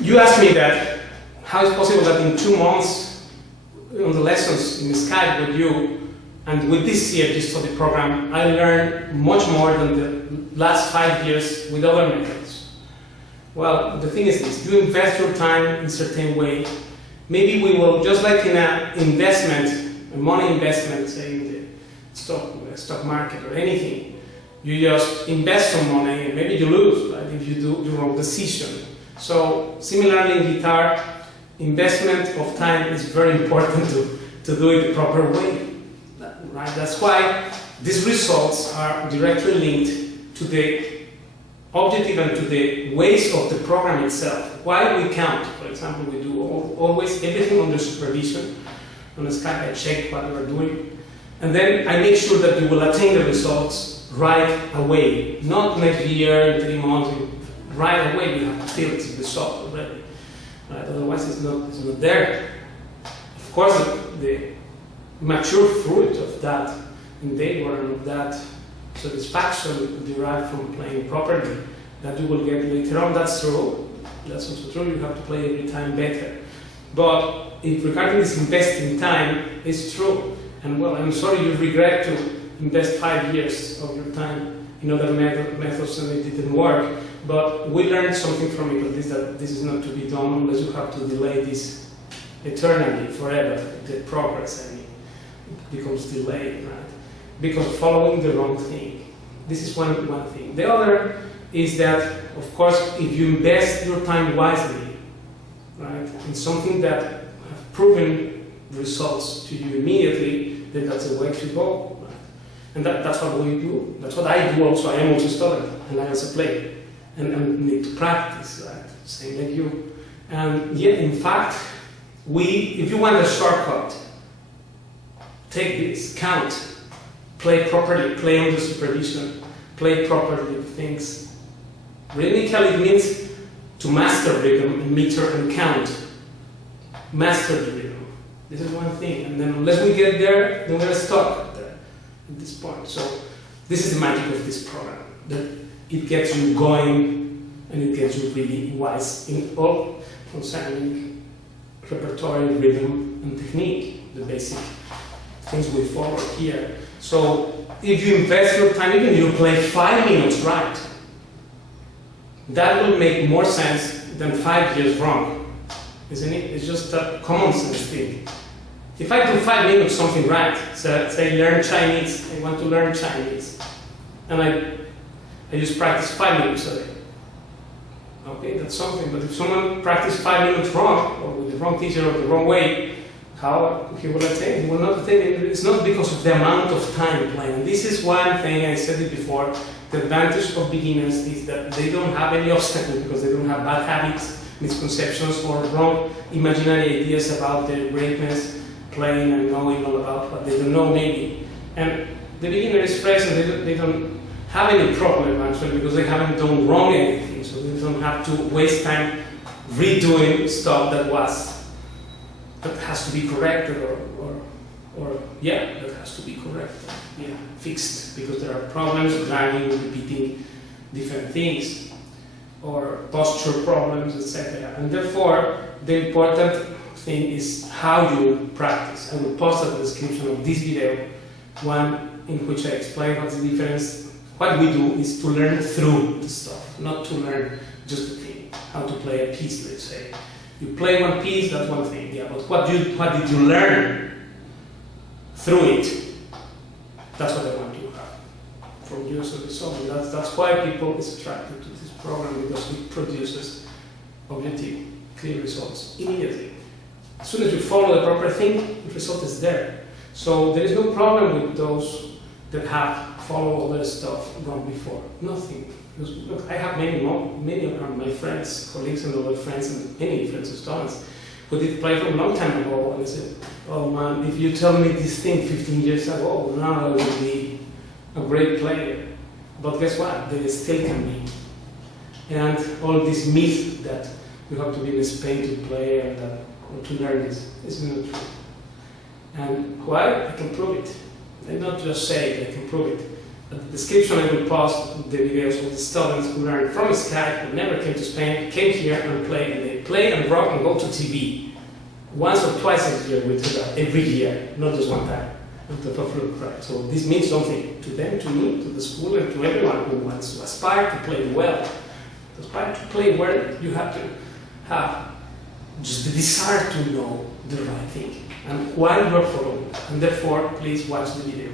You asked me that how is possible that in 2 months on the lessons in Skype with you and with this CFG study program, I learned much more than the last 5 years with other methods. Well, the thing is this, you invest your time in a certain way. Maybe we will, just like in an investment, a money investment, say in the stock market or anything, you just invest some money and maybe you lose, right, if you do the wrong decision. So similarly in guitar, investment of time is very important to do it the proper way. Right? That's why these results are directly linked to the objective and to the ways of the program itself. Why we count, for example, we do always everything under supervision. On Skype I check what you are doing, and then I make sure that you will attain the results right away, not next year, in 3 months. Right away you have to feel it's the result already. Right? Otherwise it's not there. Of course the mature fruit of that endeavor and of that satisfaction derived from playing properly that you will get later on, that's true. That's also true, you have to play every time better. But if regarding this investing time, it's true. And well, I'm sorry you regret to invest 5 years of your time in other methods and it didn't work. But we learned something from it, at least that this is not to be done unless you have to delay this eternally, forever. The progress, I mean, it becomes delayed, right? Because following the wrong thing. This is one thing. The other is that, of course, if you invest your time wisely, right, in something that have proven results to you immediately, then that's the way to go. Right? And that's what we do. That's what I do also. I am also a student, and I also play. And need to practice, right? Same like you. And yet, in fact, if you want a shortcut, take this, count, play properly, play under supervision, play properly things. Rhythmical, it means to master rhythm and meter and count. Master the rhythm. This is one thing. And then unless we get there, then we're stuck there at this point. So this is the magic of this program. That it gets you going and it gets you really wise in all concerning repertoire, rhythm, and technique, the basic things we follow here. So if you invest your time, even if you play 5 minutes right, that will make more sense than 5 years wrong, isn't it? It's just a common sense thing. If I do 5 minutes something right, so say learn Chinese, I want to learn Chinese, and I just practice 5 minutes a day. Okay, that's something. But if someone practices 5 minutes wrong, or with the wrong teacher, or the wrong way, how he will attain? He will not attain. It's not because of the amount of time playing. This is one thing, I said it before, the advantage of beginners is that they don't have any obstacle because they don't have bad habits, misconceptions, or wrong imaginary ideas about their greatness, playing and knowing all about what they don't know maybe. And the beginner is fresh and they don't have any problem actually because they haven't done wrong anything, so they don't have to waste time redoing stuff that has to be corrected or that has to be corrected, fixed because there are problems, dragging, repeating different things, or posture problems, etc. And therefore, the important thing is how you practice. I will post a description of this video, one in which I explain what's the difference. What we do is to learn through the stuff, not to learn just the thing, how to play a piece, let's say. You play one piece, that's one thing, but what did you learn through it. That's what I want to have from you as a result. And that's why people is attracted to this program, because it produces objective, clear results immediately. As soon as you follow the proper thing, the result is there. So there is no problem with those that have followed all this stuff gone before. Nothing. Because, look, I have many of my friends, colleagues and other friends, and many friends of students who did play from a long time ago, and they said, oh man, if you tell me this thing 15 years ago, now I would be a great player. But guess what? They still can be. And all this myth that you have to be in Spain to play and or to learn this is not true. And why? I can prove it. I not just say it, I can prove it. At the description I will post the videos of the students who learned from Skype, who never came to Spain, came here and played, and they play and rock and go to TV. Once or twice a year we do that, every year, not just one time. Right? So this means something to them, to me, to the school, and to everyone who wants to aspire to play well. To aspire to play well, you have to have just the desire to know the right thing and why you are following. And therefore, please watch the video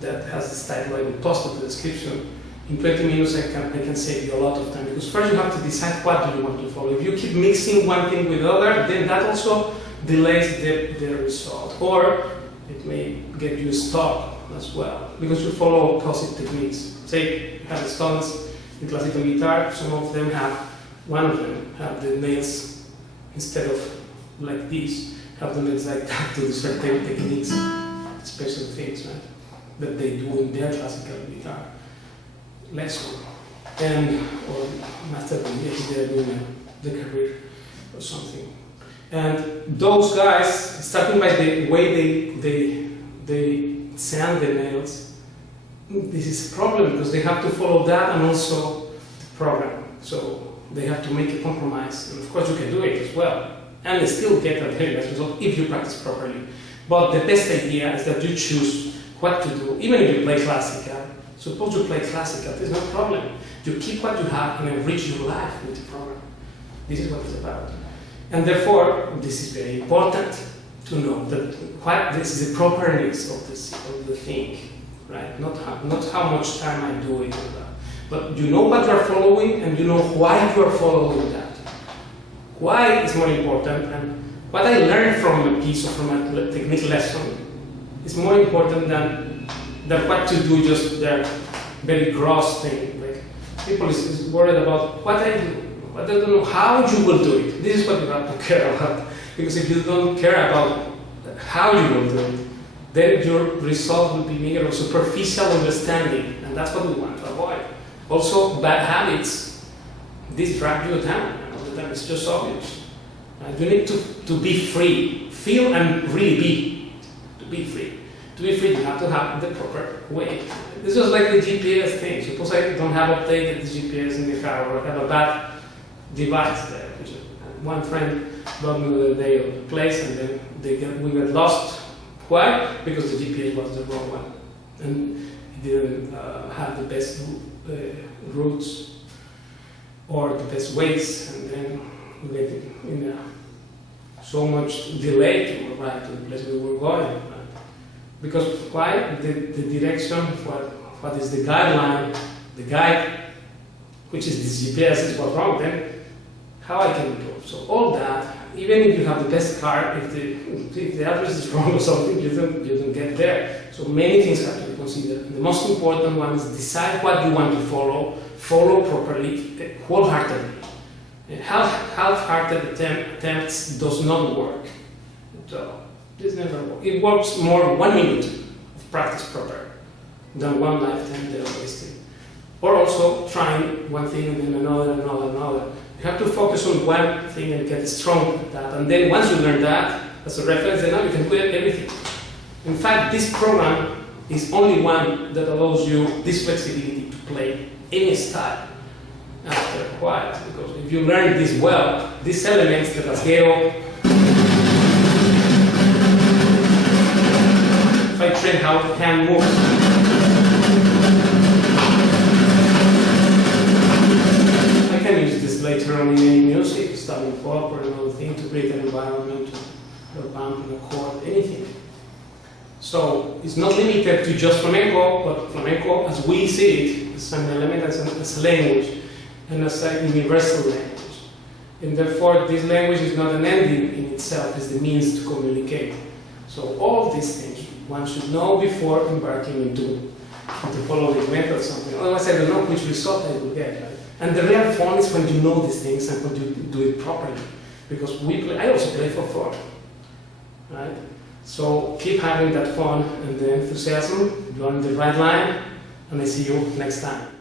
that has this title. I will post in the description. In 20 minutes I can save you a lot of time, because first you have to decide what do you want to follow. If you keep mixing one thing with other, then that also delays the result, or it may get you stuck as well, because you follow opposite techniques. Say you have students in classical guitar, some of them one of them have the nails, instead of like this, have the nails like that to do certain techniques, special things, right, that they do in their classical guitar lesson, or master if they're doing the career or something. And those guys, starting by the way they sand the nails, this is a problem, because they have to follow that and also the program. So they have to make a compromise. And of course you can do it as well, and still get a very nice result if you practice properly. But the best idea is that you choose what to do, even if you play classical. Suppose you play classical, there's no problem. You keep what you have and enrich your life with the program. This is what it's about. And therefore, this is very important to know that what this is the properness of the thing, right? Not how much time I do it, but you know what you are following, and you know why you are following that. Why is more important, and what I learned from a piece or from a technique lesson is more important than what to do, just the very gross thing. Like people is worried about what I do, but they don't know how you will do it. This is what you have to care about, because if you don't care about how you will do it, then your result will be mere of superficial understanding, and that's what we want to avoid. Also, bad habits, this drag you down all the time. It's just obvious. You need to be free, feel and really be, to be free. To be free, you have to have the proper way. This was like the GPS thing. Suppose I don't have updated the GPS in the car, or I have a bad device there. One friend brought me the other day of the place, and then we got lost. Why? Because the GPS was the wrong one, and it didn't have the best routes or the best ways, and then we get in so much delay to arrive to the place we were going. Right? Because why? The direction, what is the guideline, the guide, which is this GPS, is what's wrong, then how I can improve. So all that, even if you have the best car, if the address is wrong or something, you don't get there. So many things have to be considered. The most important one is decide what you want to follow properly, wholeheartedly. Half-hearted attempts does not work. So this never works. It works more 1 minute of practice proper than one lifetime that are wasted. Or also trying one thing and then another. You have to focus on one thing and get strong at that. And then once you learn that as a reference, then now you can do everything. In fact, this program is only one that allows you this flexibility to play any style after a while. Because if you learn this well, these elements, the rasgueo, if I train how the hand moves, I can use this later on in any music, starting pop or another thing, to create an environment, or bump in a chord, anything. So it's not limited to just flamenco, but flamenco, as we see it, is an element as a language and as a universal language. And therefore, this language is not an ending in itself, it's the means to communicate. So all these things one should know before embarking into to follow this method or something. Otherwise, I don't know which result I will get. Right? And the real fun is when you know these things and when you do it properly. Because I also play for fun. Right? So keep having that fun and the enthusiasm. You're on the right line, and I see you next time.